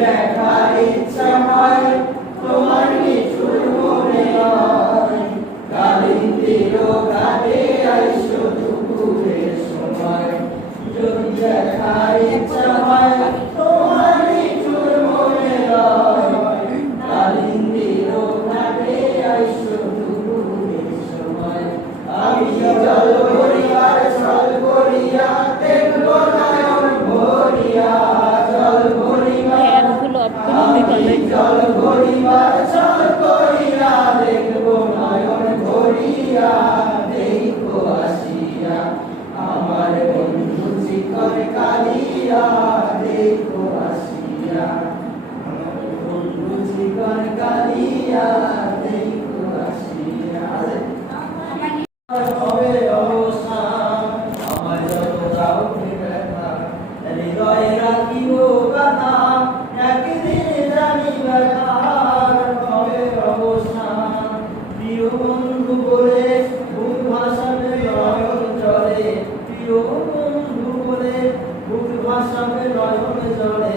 দেখার ইচ্ছা হয় তোমার কিছু মনে হয় কালিন্দির কাটে জল ভরিবার চল করিয়া দেখব নয়ন ভরিয়া দেখো আসিয়া। আমার বন্ধু শিকর কালিয়া দেখো আসিয়া। আমার বন্ধু শিকর কালিয়া দেখো আসিয়া। সবে নয়ন চলে